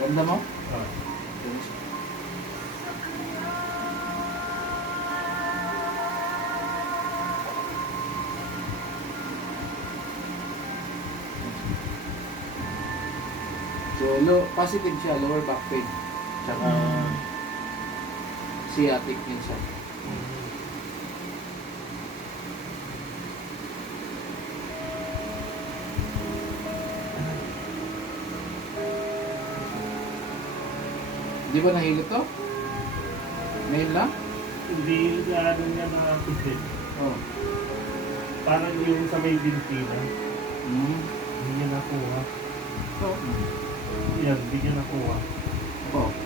Ganda mo? Ah. So, positive siya, lower back pain. Tsaka sciatic minsan. Di ba nahilot to? Ngayon lang? Hindi ano niya nakapisit. Oh. Parang yung sa may binti na. Mm. Hindi niya nakuha. So, Yan, hindi niya nakuha. oh.